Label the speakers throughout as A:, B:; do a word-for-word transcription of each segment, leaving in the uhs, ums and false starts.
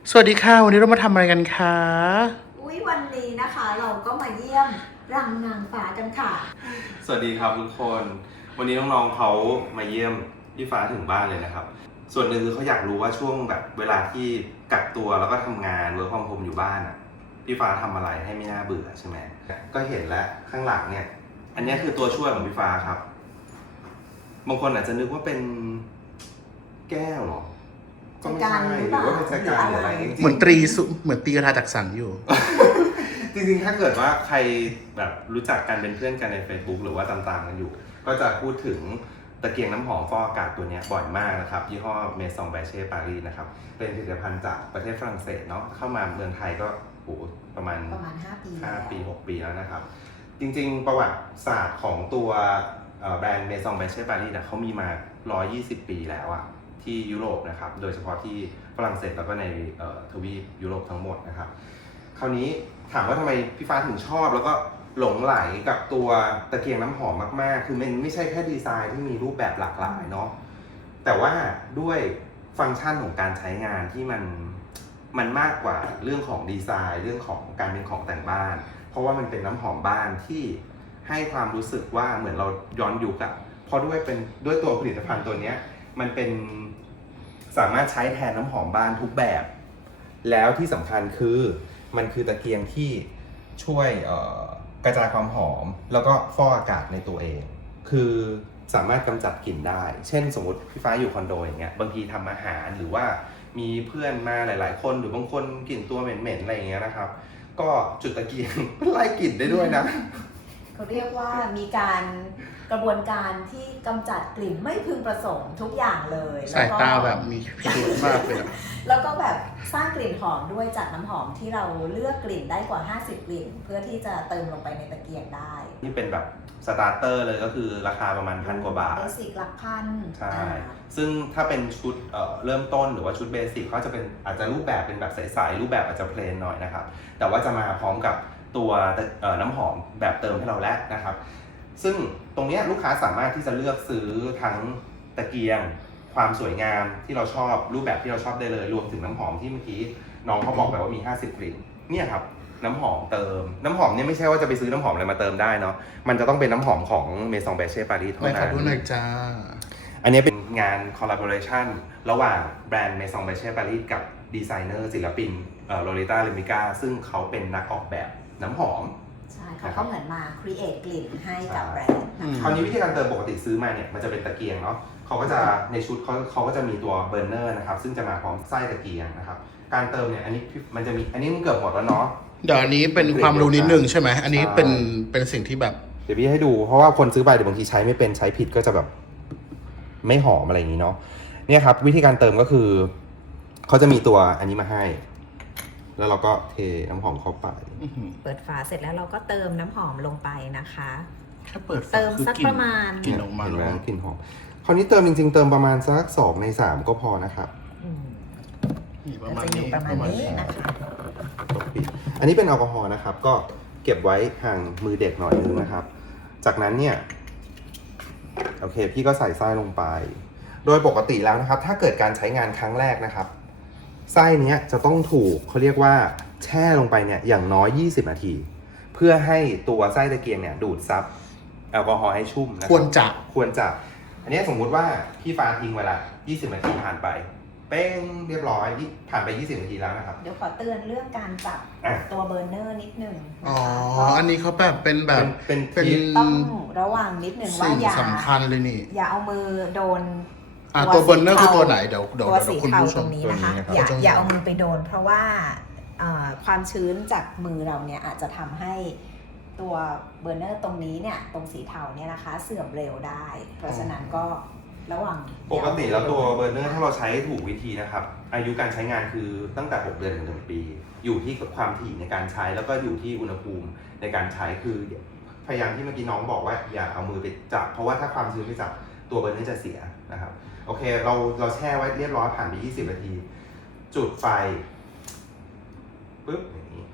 A: สวัสดีค่ะวันนี้เรามาทำอะไรกันคะ
B: อุ้ยวันนี้นะคะเราก็มาเยี่ยมรังนางฟ้ากันค่ะ
C: สวัสดีครับทุกคน วันนี้น้องๆเขามาเยี่ยมพี่ฟ้าถึงบ้านเลยนะครับ ส่วนหนึ่งคือเขาอยากรู้ว่าช่วงแบบเวลาที่กักตัวแล้วก็ทำงานเวิร์คฟอร์มโฮมอยู่บ้านอ่ะพี่ฟ้าทำอะไรให้ไม่น่าเบื่อใช่ไหมก็เห็นแล้วข้างหลังเนี่ย อันนี้คือตัวช่วยของพี่ฟ้าครับบางคนอาจจะนึกว่าเป็นแก้วหรอก็ไม่ใช่หรือว่าเป็นจักรานหรืออะไรจริงๆ
A: เหมือนตรีสุเหมือนตีกระทาจักสันอยู่
C: จริงๆ ถ้าเกิดว่าใครแบบรู้จักกันเป็นเพื่อนกันใน Facebook หรือว่าตามๆกันอยู่ ก็จะพูดถึงตะเกียงน้ำหอมฟอกอากาศตัวนี้บ่อยมากนะครับยี่ห้อ Maison Baiche Paris นะครับเป็นผลิตภัณฑ์จากประเทศฝรั่งเศสเนาะเข้ามาเมืองไทยก็โหประมาณ
B: ประมาณห้าปี
C: ห้าปีหกปีแล้วนะครับจริงๆประวัติศาสตร์ของตัวแบรนด์ Maison Baiche Paris นะเขามีมาหนึ่งร้อยยี่สิบปีแล้วอะที่ยุโรปนะครับโดยเฉพาะที่ฝรั่งเศสแล้วก็ในทวีปยุโรปทั้งหมดนะครับคราวนี้ถามว่าทำไมพี่ฟ้าถึงชอบแล้วก็หลงไหลกับตัวตะเกียงน้ำหอมมากๆคือมันไม่ใช่แค่ดีไซน์ที่มีรูปแบบหลากหลายเนาะแต่ว่าด้วยฟังก์ชันของการใช้งานที่มันมันมากกว่าเรื่องของดีไซน์เรื่องของการเป็นของแต่งบ้านเพราะว่ามันเป็นน้ำหอมบ้านที่ให้ความรู้สึกว่าเหมือนเราย้อนยุคอะเพราะด้วยเป็นด้วยตัวผลิตภัณฑ์ตัวนี้มันเป็นสามารถใช้แทนน้ำหอมบ้านทุกแบบแล้วที่สำคัญคือมันคือตะเกียงที่ช่วยกระจายความหอมแล้วก็ฟอกอากาศในตัวเองคือสามารถกำจัดกลิ่นได้เช่นสมมติพี่ฟ้าอยู่คอนโดอย่างเงี้ยบางทีทำอาหารหรือว่ามีเพื่อนมาหลายๆคนหรือบางคนกลิ่นตัวเหม็นๆอะไรอย่างเงี้ยนะครับก็จุดตะเกียงไล่กลิ่นได้ด้วยนะ
B: เขาเรียกว่ามีการกระบวนการที่กำจัดกลิ่นไม่พึงประสงค์ทุกอย่างเลย
A: สายตาแบบมีพิรุธมากเลย
B: แล้วก็แบบสร้างกลิ่นหอมด้วยจากน้ำหอมที่เราเลือกกลิ่นได้กว่าห้าสิบกลิ่นเพื่อที่จะเติมลงไปในตะเกียงได้
C: นี่เป็นแบบสตาร์เตอร์เลยก็คือราคาประมาณพันกว่าบาท
B: เบสิกหลักพัน
C: ใช่ซึ่งถ้าเป็นชุด เอ่อ เริ่มต้นหรือว่าชุดเบสิกเขาจะเป็นอาจจะรูปแบบเป็นแบบใสๆรูปแบบอาจจะเพลนหน่อยนะครับแต่ว่าจะมาพร้อมกับตัวน้ำหอมแบบเติมให้เราแล้วนะครับซึ่งตรงนี้ลูกค้าสามารถที่จะเลือกซื้อทั้งตะเกียงความสวยงามที่เราชอบรูปแบบที่เราชอบได้เลยรวมถึงน้ำหอมที่เมื่อกี้น้องเขาบอกแบบว่ามีห้าสิบกลิ่นเนี่ยครับน้ำหอมเติมน้ำหอมเนี่ยไม่ใช่ว่าจะไปซื้อน้ำหอมอะไรมาเติมได้เนาะมันจะต้องเป็นน้ำหอมของ Maison Baiche Paris เท่านั้น
A: ขอดูหน่อยจ้า
C: อันนี้เป็นงาน collaboration ระหว่างแบรนด์ Maison Baiche Paris กับดีไซเนอร์ศิลปินโลลิต้าเลมิก้าซึ่งเขาเป็นนักออกแบบน้ำหอม
B: ใช่เขาก็เหมือนมา create กลิ่นให้กับแบรนด์
C: คราวนี้วิธีการเติมปกติซื้อมาเนี่ยมันจะเป็นตะเกียงเนาะเขาก็จะในชุดเขาเขาก็จะมีตัวเบอร์เนอร์นะครับซึ่งจะมาพร้อมไส้ตะเกียงนะครับการเติมเนี่ยอันนี้มันจะมีอันนี้มันเกือบหมดแล้วเนาะ
A: เดี๋ยวอันนี้เป็นความรู้นิดนึงใช่ไหมอันนี้เป็นเป็นสิ่งที่แบบ
C: เดี๋ยวพี่ให้ดูเพราะว่าคนซื้อไปเดี๋ยวบางทีใช้ไม่เป็นใช้ผิดก็จะแบบไม่หอมอะไรอย่างนี้เนาะเนี่ยครับวิธีการเติมก็คือเขาจะมีตัวอันนี้มาให้แล้วเราก็เทน้ำหอมเข้าไป
B: เปิดฝาเสร็จแล้วเราก็เติมน้ำหอมลงไปนะคะ
A: แค่เปิด
B: เติมสักประมาณ
A: กลิ่นออกมาแล้ว
C: กลิ่นหอมคราวนี้เติมจริงๆเติมประมาณสักสองในสามก็พอนะครับ
A: ประมาณนี้
B: ประมาณนี้นะคะ
C: อันนี้เป็นแอลกอฮอล์นะครับก็เก็บไว้ห่างมือเด็กหน่อยนึงนะครับจากนั้นเนี่ยโอเคพี่ก็ใส่ไส้ลงไปโดยปกติแล้วนะครับถ้าเกิดการใช้งานครั้งแรกนะครับไส้นี้จะต้องถูกเขาเรียกว่าแช่ลงไปเนี่ยอย่างน้อยยี่สิบนาทีเพื่อให้ตัวไส้ตะเกียงเนี่ยดูดซับแอลกอฮอล์ให้ชุ่มนะ
A: ควรจะ
C: ควรจะอันนี้สมมุติว่าพี่ฟ้าทิ้งเวลายี่สิบนาทีผ่านไปเป้งเรียบร้อยผ่านไปยี่สิบนาทีแล้วนะครับ
B: เดี๋ยวขอเตือนเรื่องการจับตัวเบอร์เนอร์นิดนึง
A: อ๋ออันนี้เขาแบบเป็นแบบ
C: เป็น
B: ต้องระวังนิดนึงว่าอย่า
A: สำคัญเลยนี่
B: อย่าเอามือโดน
A: ตัวเบอร์เนอร์คือตัวไหนเดี๋ยวเดี๋ยว
B: ตัวสีเทาตรงนี้นะคะอย่าอย่าเอามือไปโดนเพราะว่าความชื้นจากมือเราเนี่ยอาจจะทำให้ตัวเบอร์เนอร์ตรงนี้เนี่ยตรงสีเทาเนี่ยนะคะเสื่อมเร็วได้เพราะฉะนั้นก็ระวัง
C: ปกติแล้วตัวเบอร์เนอร์ถ้าเราใช้ถูกวิธีนะครับอายุการใช้งานคือตั้งแต่หกเดือนถึงหนึ่งปีอยู่ที่ความถี่ในการใช้แล้วก็อยู่ที่อุณหภูมิในการใช้คือพยายามที่เมื่อกี้น้องบอกว่าอย่าเอามือไปจับเพราะว่าถ้าความชื้นไปจับตัวเบอร์เนอร์จะเสียนะครับโอเคเราเราแช่ไว้เรียบร้อยผ่านไปยี่สิบนาทีจุดไฟปึ๊บอย่างนี้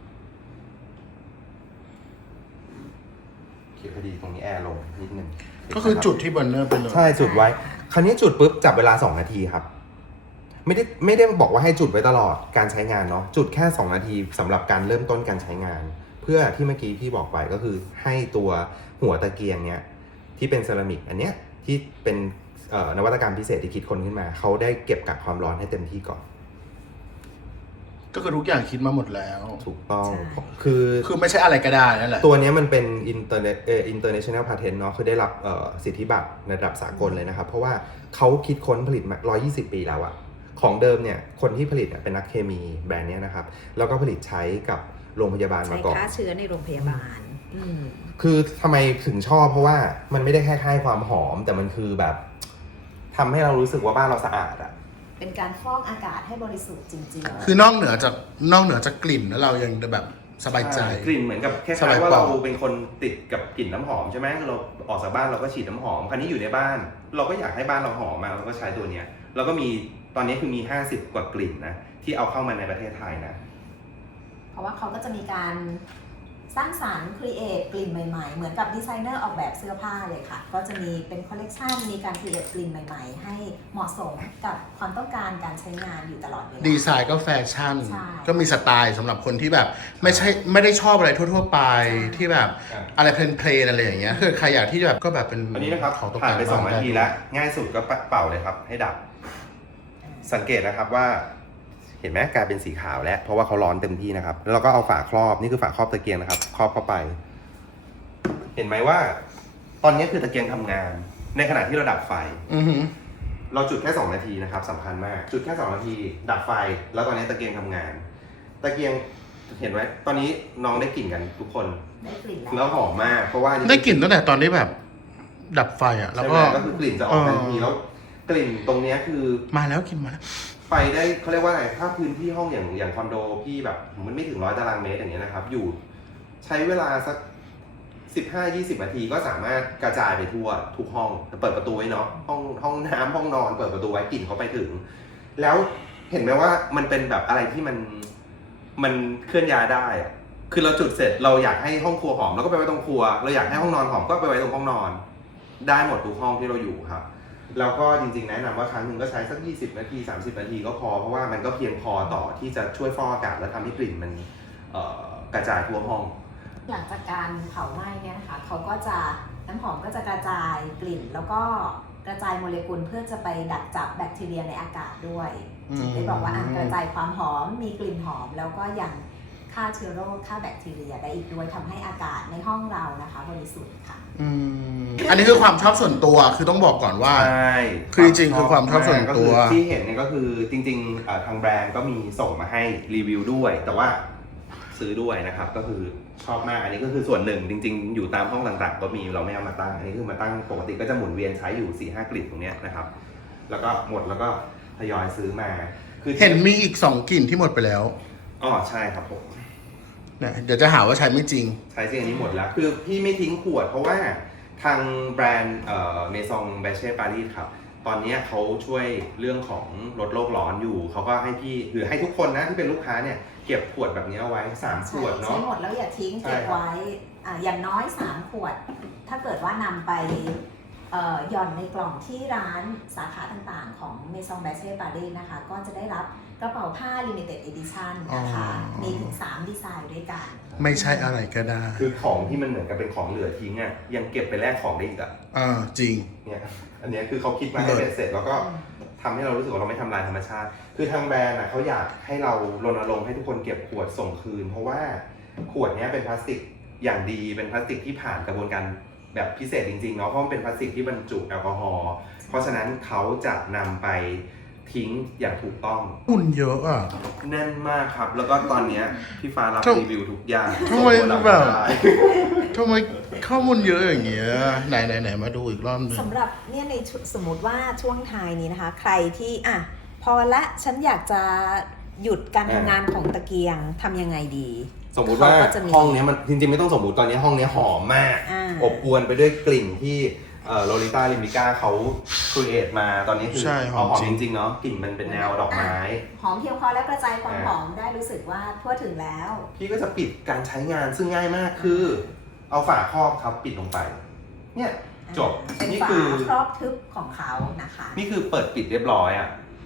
C: โอเคพอดีตรงนี้แอร์ลงนิดนึง
A: ก็คือจุดที่เบอร์เนอร์ไปเลย
C: ใช่จุดไว้คราวนี้จุดปุ๊บจับเวลาสองนาทีครับไม่ได้ไม่ได้บอกว่าให้จุดไว้ตลอดการใช้งานเนาะจุดแค่สองนาทีสำหรับการเริ่มต้นการใช้งาน เพื่อที่เมื่อกี้พี่บอกไปก็คือให้ตัวหัวตะเกียงเนี้ยที่เป็นเซรามิกอันเนี้ยที่เป็นนวัตกรรมพิเศษที่คิดค้นขึ้นมาเขาได้เก็บกักความร้อนให้เต็มที่ก่อน
A: ก็คือทุกอย่างคิดมาหมดแล้ว
C: ถูกต้องคือ
A: คือไม่ใช่อะไรก็ได้นั่นแหละ
C: ตัวนี้มันเป็น internet เอ่อ international patent เนาะคือได้รับเอ่อสิทธิบัตรในระดับสากลเลยนะครับเพราะว่าเขาคิดค้นผลิตมาหนึ่งร้อยยี่สิบปีแล้วอะของเดิมเนี่ยคนที่ผลิตเป็นนักเคมีแบรนด์เนี้ยนะครับแล้วก็ผลิตใช้กับโรงพยาบาลมาก่อน
B: ใช้ฆ่าเชื้อในโรงพยาบาล
C: คือทำไมถึงชอบเพราะว่ามันไม่ได้แค่ให้ความหอมแต่มันคือแบบทำให้เรารู้สึกว่าบ้านเราสะอาดอะ
B: เป็นการฟอกอากาศให้บริสุทธิ์จริงๆ
A: คือนอกเหนือจากนอกเหนือจากกลิ่นแล้วเรายังแบบสบายใจ
C: กลิ่นเหมือนกับแค่ว่าเราเป็นคนติดกับกลิ่นน้ำหอมใช่ไหมเราออกจากบ้านเราก็ฉีดน้ำหอมคราวนี้อยู่ในบ้านเราก็อยากให้บ้านเราหอมมาเราก็ใช้ตัวเนี้ยแล้วก็มีตอนนี้คือมีห้าสิบกว่ากลิ่นนะที่เอาเข้ามาในประเทศไทยนะ
B: เพราะว่าเขาก็จะมีการสร้างสรรค์ครีเอทกลิ่นใหม่ๆเหมือนกับดีไซเนอร์ออกแบบเสื้อผ้าเลยค่ะก็จะมีเป็นคอลเลกชันมีการครีเอทกลิ่นใหม่ๆให้เหมาะสมกับความต้องการการใช้งานอยู่ตลอดเวลา
A: ดีไซน์ก็แฟชั่นก็มีสไตล์สำหรับคนที่แบบไม่ใช่ไม่ได้ชอบอะไรทั่วๆไปที่แบบอะไรเพลนๆอะไรอย่างเงี้ยคือใครอยากที่แบบก็แบบเป็น
C: อันนี้นะครับผ่านไปสองนาทีแล้วง่ายสุดก็เป่าเลยครับให้ดับสังเกตนะครับว่าเห็นไหมกลายเป็นสีขาวแล้วเพราะว่าเขาร้อนเต็มที่นะครับแล้วเราก็เอาฝาครอบนี่คือฝาครอบตะเกียงนะครับครอบเข้าไปเห็นไหมว่าตอนนี้คือตะเกียงทำงานในขณะที่เราดับไฟเราจุดแค่สองนาทีนะครับสำคัญมากจุดแค่สองนาทีดับไฟแล้วตอนนี้ตะเกียงทำงานตะเกียงเห็นไหมตอนนี้น้องได้กลิ่นกันทุกคน
B: ได้กลิ่น
C: แล้วหอมมากเพราะว่า
A: ได้กลิ่นตั้งแต่ตอนที่แบบดับไฟอ่ะแล้วก็
C: ก็คือกลิ่นจะออกทันทีแล้วกลิ่นตรงนี้คือ
A: มาแล้วกลิ่นมาแล้ว
C: ไฟได้เขาเรียกว่าอะไรถ้าพื้นที่ห้องอย่างอย่างคอนโดพี่แบบมันไม่ถึงร้อยตารางเมตรอย่างเงี้ยนะครับอยู่ใช้เวลาสักสิบห้ายี่สิบนาทีก็สามารถกระจายไปทั่วทุกห้องเปิดประตูไว้เนาะห้องห้องน้ำห้องนอนเปิดประตูไว้กลิ่นเขาไปถึงแล้วเห็นไหมว่ามันเป็นแบบอะไรที่มันมันเคลื่อนย้ายได้อะคือเราจุดเสร็จเราอยากให้ห้องครัวหอมเราก็ไปไว้ตรงครัวเราอยากให้ห้องนอนหอมก็ไปไว้ตรงห้องนอนได้หมดทุกห้องที่เราอยู่ครับแล้วก็จริงๆแนะนำว่าครั้งหนึ่งก็ใช้สักยี่สิบนาทีสามสิบนาทีก็พอเพราะว่ามันก็เพียงพอต่อที่จะช่วยฟอกอากาศและทำให้กลิ่นมันกระจายทั่วห้อง
B: หลังจากการเผาไหม้เนี่ยนะคะเขาก็จะน้ำหอมก็จะกระจายกลิ่นแล้วก็กระจายโมเลกุลเพื่อจะไปดักจับแบคทีเรียในอากาศด้วยจึงได้บอกว่าการกระจายความหอมมีกลิ่นหอมแล้วก็ยังฆ่าเชื้อโรคฆ่าแบคทีเรียได้อีกด้วยทำให้อากาศในห้องเรานะคะบริสุทธิ์ค่ะ
A: อืมอันนี้คือความชอบส่วนตัวคือต้องบอกก่อนว่า
C: ใช่
A: คือจริงๆคือความชอบส่วนตัว
C: ที่เห็นเนี่ยก็คือจริงๆทางแบรนด์ก็มีส่งมาให้รีวิวด้วยแต่ว่าซื้อด้วยนะครับก็คือชอบมากอันนี้ก็คือส่วนหนึ่งจริงๆอยู่ตามห้องต่างๆก็มีเราไม่เอามาตั้งอันนี้คือมาตั้งปกติก็จะหมุนเวียนใช้อยู่ สี่ห้า กลิ่นตรงนี้นะครับแล้วก็หมดแล้วก็ทยอยซื้อมา
A: คือเห็นมีอีกสองกลิ่นที่หมดไปแล้ว
C: อ๋อใช่ครับผม
A: เดี๋ยวจะหาว่าใช้ไม่จริง
C: ใช้จริงอันนี้หมดแล้วคือพี่ไม่ทิ้งขวดเพราะว่าทางแบรนด์เอ่อเมซองแบเช่ปารีสครับตอนนี้เขาช่วยเรื่องของลดโลกร้อนอยู่เขาก็ให้พี่หรือให้ทุกคนนะที่เป็นลูกค้าเนี่ยเก็บขวดแบบนี้เอาไว้สามขวดเนาะ
B: ใช้หมดแล้วอย่าทิ้งเก็บไว้อ่าอย่างน้อยสามขวดถ้าเกิดว่านำไปเอ่อหย่อนในกล่องที่ร้านสาขาต่างๆของเมซองแบเช่ปารีสนะคะก็จะได้รับกระเป๋าผ้า limited edition นะคะมีถึงสามดีไซน์ด้วยกัน
A: ไม่ใช่อะไรก็ได้
C: คือของที่มันเหมือนกับเป็นของเหลือทิ้งอ่ะยังเก็บไปแลกของได้อีกอ่ะ
A: อ่าจริง
C: เนี่ยอันนี้คือเขาคิดมาให้เสร็จแล้วก็ทำให้เรารู้สึกว่าเราไม่ทำลายธรรมชาติคือทางแบรนด์อ่ะเขาอยากให้เรารณรงค์ให้ทุกคนเก็บขวดส่งคืนเพราะว่าขวดนี้เป็นพลาสติกอย่างดีเป็นพลาสติกที่ผ่านกระบวนการแบบพิเศษจริงๆเนาะเพราะมันเป็นพลาสติกที่บรรจุแอลกอฮอล์เพราะฉะนั้นเขาจะนำไปทิ้งอย่างถูกต้อง
A: หุ่นเยอะอ่ะ
C: แน่นมากครับแล้วก็ตอนนี้พี่ฟ้ารับรีวิวทุกอย่าง
A: ทำไมแบบทำไมข้อมูลเยอะอย่างเงี้ยไหนไหนไหนมาดูอีกรอบนึง
B: สำหรับเนี่ยในสมมติว่าช่วงท้ายนี้นะคะใครที่อ่ะพอละฉันอยากจะหยุดการทำงานของตะเกียงทำยังไงดี
C: สมมุติว่าห้องนี้มันจริงๆไม่ต้องสมมุติตอนนี้ห้องนี้หอมมากอบอวลไปด้วยกลิ่นที่เอ่อโลลิต้าลิมบิก้าเขาครีเอทมาตอนนี้คือหอมจริงๆเนาะกลิ่นมันเป็นแนวดอกไม้
B: หอมเพียงพอแล้วกระจายความหอมได้รู้สึกว่าทั่วถึงแล้ว
C: พี่ก็จะปิดการใช้งานซึ่งง่ายมากคือเอาฝาครอบครับปิดลงไปเนี่ยจบ
B: นี่คือครอบทึบของเขานะคะ
C: นี่คือเปิดปิดเรียบร้อยอ่ะ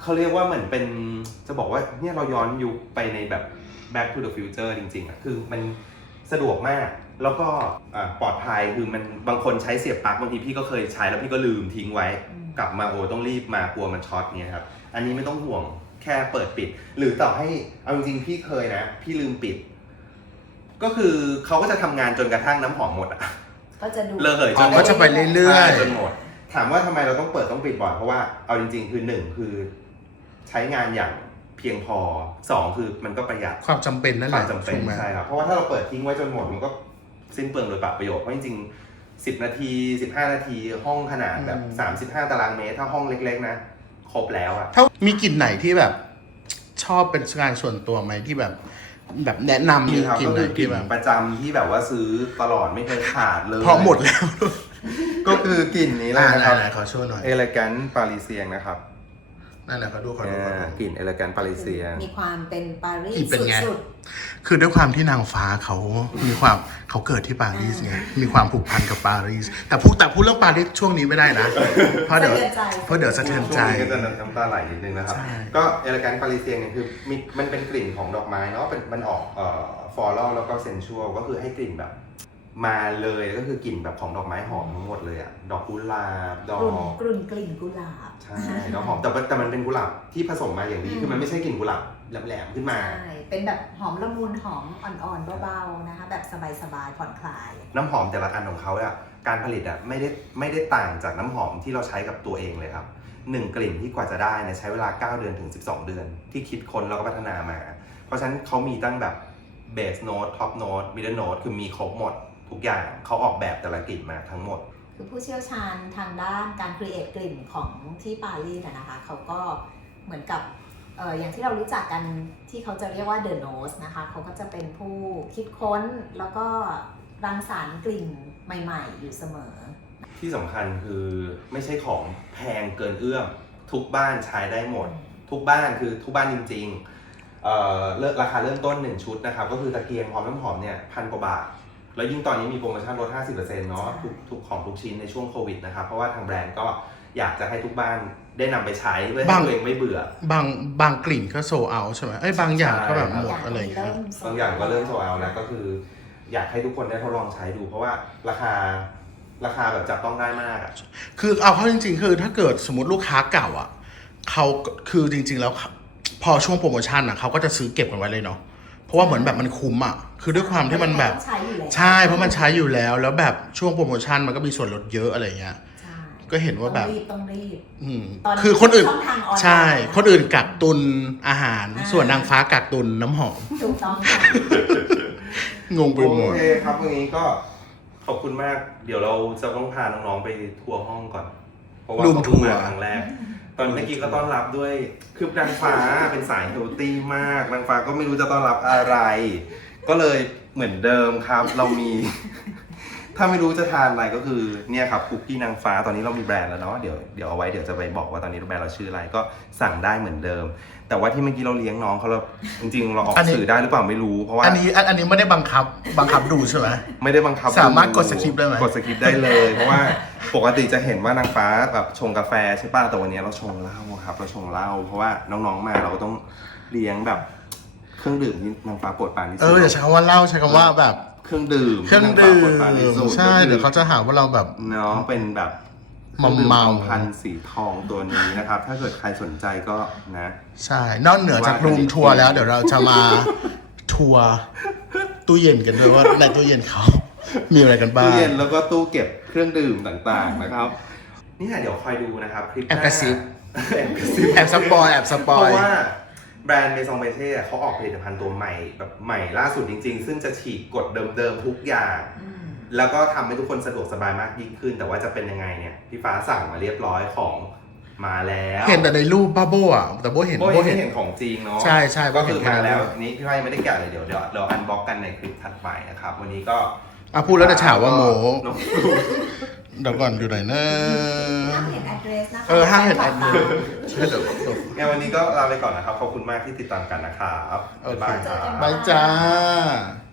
C: เขาเรียกว่าเหมือนเป็นจะบอกว่าเนี่ยเราย้อนยุคไปในแบบ back to the future จริงๆอ่ะคือมันสะดวกมากแล้วก็ปลอดภัยคือมันบางคนใช้เสียบปลั๊กบางทีพี่ก็เคยใช้แล้วพี่ก็ลืมทิ้งไว้กลับมาโอ้ต้องรีบมากลัวมันช็อตเนี่ยครับอันนี้ไม่ต้องห่วงแค่เปิดปิดหรือต่อให้เอาจริงๆพี่เคยนะพี่ลืมปิดก็คือเขาก็จะทำงานจนกระทั่งน้ำหอมหมดอ่ะ
B: ก็จะดู
C: เลยจน
A: ก็จะไปเรื่อยๆ
C: จนหมดถามว่าทำไมเราต้องเปิดต้องปิดบ่อยเพราะว่าเอาจริงๆคือหนึ่งคือใช้งานอย่างเพียงพอสองคือมันก็ประหยัด
A: ความจำเป็นนั่นแห
C: ควา
A: ละ
C: มจำเป็นใช่ครับเพราะว่าถ้าเราเปิดทิ้งไว้จนหมดมันก็สิ้นเปลืองโดยเปล่าประโยชน์เพราะจริงๆสิบนาทีสิบห้านาทีห้องขนาดแบบสามสิบห้าตารางเมตรถ้าห้องเล็กๆนะครบแล้วอะ
A: ถ้ามีกลิ่นไหนที่แบบชอบเป็นงานส่วนตัวไหมที่แบบแบบแนะนำมีกลิ่นไหนที่แบบ
C: ประจำที่แบบว่าซื้อตลอดไม่เคยขาดเลย
A: เพราะหมดแล้ว
C: ก็คือกลิ่นนี้เลยนะครับ
A: ขอช่วยหน่อย
C: Elegant Parisien นะครับ
A: นั่นแหละเขาดูเขาดูเขาดู
C: กลิ่น Elegant Parisien
B: มีความเป็นปารี
A: กลิ่
B: ส
A: นเป็นไง
B: สุด
A: คือด้วยความที่นางฟ้าเขามีความเขาเกิดที่ปารีสไงมีความผูกพันกับปารีสแต่พูดแต่พูดเรื่องปารีสช่วงนี้ไม่ได้นะเพราะเดี๋ยวเพราะเดี๋ยวสะเทือนใจ
C: ก็จะน้ำตาไหลนิดนึงนะครับก็ Elegant Parisien เนี่ยคือมีมันเป็นกลิ่นของดอกไม้เนาะเป็นมันออกเอ่อ floral แล้วก็ sensual ก็คือให้กลิ่นแบบมาเลยก็คือกลิ่นแบบของดอกไม้หอมทั้งหมดเลยอะดอกกุหลาบดอก
B: กลุ่นกลิ่นกุหลาบ
C: ใช่ดอกหอมแต่แต่มันเป็นกุหลาบที่ผสมมาอย่างดีคือมันไม่ใช่กลิ่นกุหลาบแหลมๆขึ้นมา
B: ใช่ เป็นแบบหอมละมุนหอมอ่อนๆเบาๆนะคะแบบสบายๆผ่อนคลาย
C: น้ำหอมแต่ละอันของเขาอะการผลิตอะไม่ได้ไม่ได้ต่างจากน้ำหอมที่เราใช้กับตัวเองเลยครับหนึ่งกลิ่นที่กว่าจะได้เนี่ยใช้เวลาเก้าเดือนถึงสิบสองเดือนที่คิดค้นแล้วก็พัฒนามาเพราะฉะนั้นเขามีตั้งแบบเบสโน้ตท็อปโน้ตมิดเดิลโน้ตคือมีครบหมดทุกอย่างเขาออกแบบแต่ละกลิ่นมาทั้งหมด
B: คือผู้เชี่ยวชาญทางด้านการครีเอทกลิ่นของที่ปารีสนะคะเขาก็เหมือนกับเอ่ออย่างที่เรารู้จักกันที่เขาจะเรียกว่า The Nose นะคะเขาก็จะเป็นผู้คิดค้นแล้วก็รังสรรค์กลิ่นใหม่ๆอยู่เสมอ
C: ที่สำคัญคือไม่ใช่ของแพงเกินเอื้อมทุกบ้านใช้ได้หมดทุกบ้านคือทุกบ้านจริงๆเอ่อเลิกราคาเริ่มต้นหนึ่งชุดนะครับก็คือตะเกียงหอมน้ำหอมเนี่ยพันกว่าบาทแล้วยิ่งตอนนี้มีโปรโมชั่นลด ห้าสิบเปอร์เซ็นต์ เนาะทุกทุกของทุกชิ้นในช่วงโควิดนะครับเพราะว่าทางแบรนด์ก็อยากจะให้ทุกบ้านได้นำไปใช้เพื่อให้ตัวเองไม่เบื่อบ
A: างบางกลิ่นก็โซเอาใช่ไหมเอ้ยบางอย่างก็แบบหมดอะไรอย่างเงี้ย
C: บางอย่างก็เริ่มโซเอาแล้วก็คืออยากให้ทุกคนได้ทดลองใช้ดูเพราะว่าราคาราคาแบบจับต้องได้มากอ่ะ
A: คือเอาเข้าจริงๆคือถ้าเกิดสมมติลูกค้าเก่าอ่ะเขาคือจริงๆแล้วพอช่วงโปรโมชั่นอ่ะเขาก็จะซื้อเก็บกันไว้เลยเนาะเพราะว่าเหมือนแบบมันคุ้มอ่ะคือด้วยความที่มันแบบใช่เพราะมันใช้อยู่แล้วแล้วแบบช่วงโปรโมชั่นมันก็มีส่วนลดเยอะอะไรเงี้ยก็เห็นว่าแบบ
B: ต้องรีบ
A: คือคนอื่นใช่คนอื่นกักตุนอาหารส่วนนางฟ้ากักตุนน้ำหอม
B: ถูกต้อง
A: งงไปหมด
C: โอเคครับวันนี้ก็ขอบคุณมากเดี๋ยวเราจะต้องพาน้องๆไปทัวร์ห้องก่อนเพราะว่าเขาเพิ่งมาครั้งแรกตอนเมื่อกี้ก็ต้อนรับด้วยคือนางฟ้าเป็นสายเฮลตี้มากนางฟ้าก็ไม่รู้จะต้อนรับอะไรก็เลยเหมือนเดิมครับเรามีถ้าไม่รู้จะทานอะไรก็คือเนี่ยครับคุกกี้นางฟ้าตอนนี้เรามีแบรนด์แล้วเนาะเดี๋ยวเดี๋ยวเอาไว้เดี๋ยวจะไปบอกว่าตอนนี้แบรนด์เราชื่ออะไรก็สั่งได้เหมือนเดิมแต่ว่าที่เมื่อกี้เราเลี้ยงน้องเขาเราจริงๆเราออกสื่อได้หรือเปล่าไม่รู้เพราะว่า
A: อันนี้อันนี้ไม่ได้บังคับบังคับดูใช่ไหม
C: ไม่ได้บังคับ
A: สามารถกดสคริปต์ได้ไหม
C: กดสคริปต์ได้เลยเพราะว่าปกติจะเห็นว่านางฟ้าแบบชงกาแฟใช่ป่ะแต่วันนี้เราชงเหล้าครับเราชงเหล้าเพราะว่าน้องๆมาเราก็ต้องเลี้ยงแบบเครื่องดื่มที่นางฟ้าโปรดปรานที่สุด
A: เอออย่าใช้คำว่าเหล้าใช้คำว่าแบบ
C: เครื่องดื่ม
A: เครื่องดื่มใช่เดี๋ยวเขาจะหาว่าเราแบบ
C: เนาะเป็นแบบ
A: มัมเมา
C: พันสีทองตัวนี้นะครับถ้าเกิดใครสนใจก็นะ
A: ใช่นอกเหนือจากรูมทัวร์แล้วเดี๋ยวเราจะมาทัวร์ตู้เย็นกันด้วยว่าในตู้เย็นเขามีอะไรกันบ้าง
C: ตู้เย็นแล้วก็ตู้เก็บเครื่องดื่มต่างๆนะครับนี่เดี๋ยวคอยดูนะครับคลิปหน้า
A: แอบกระซิบแอบสปอยแอบสปอย
C: เพราะว่าแบรนด์เมซองเบเช่เขาออกผลิตภัณฑ์ตัวใหม่แบบใหม่ล่าสุดจริงๆซึ่งจะฉีกกฎเดิมๆทุกอย่างแล้วก็ทำให้ทุกคนสะดวกสบายมากยิ่งขึ้นแต่ว่าจะเป็นยังไงเนี่ยพี่ฟ้าสั่งมาเรียบร้อยของมาแล้ว
A: เห็นแต่ในรูปป้าโบอ่ะแต่โบเห็น
C: โบเห็นของจริงเนาะ
A: ใช่ใช่
C: ก็คือมาแล้วนี้พี่ฟ้ายังไม่ได้แกะเลยเดี๋ยวเดี๋ยวเราอันบ็อกกันในคลิปถัดไปนะครับวันนี้ก็
A: อ่ะพูดแล้วจะฉาว่าโมเดี๋ยวก่อนอยู่ไหนนะ
B: ห้างเห็น address นะคะ
A: เออห้างเห็น address ใช่เดี๋ยว
C: งั้นวันนี้ก็ลาไปก่อนนะครับขอบคุณมากที่ติดตามกันนะครับบ๊ายบายครับ
A: บายจ้า